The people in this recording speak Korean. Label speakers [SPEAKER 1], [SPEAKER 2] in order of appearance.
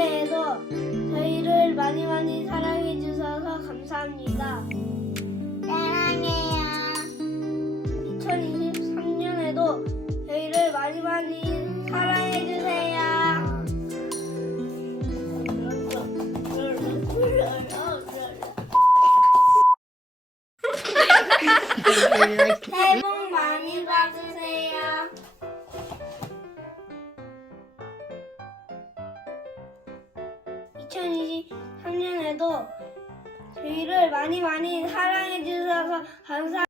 [SPEAKER 1] 사회에서 저희를 많이 많이 사랑해 주셔서 감사합니다.
[SPEAKER 2] 사랑해요.
[SPEAKER 1] 2023년에도 저희를 많이 많이 사랑해 주세요. 새해 복 많이 받으세요. 2023년에도 저희를 많이 많이 사랑해 주셔서 감사합니다.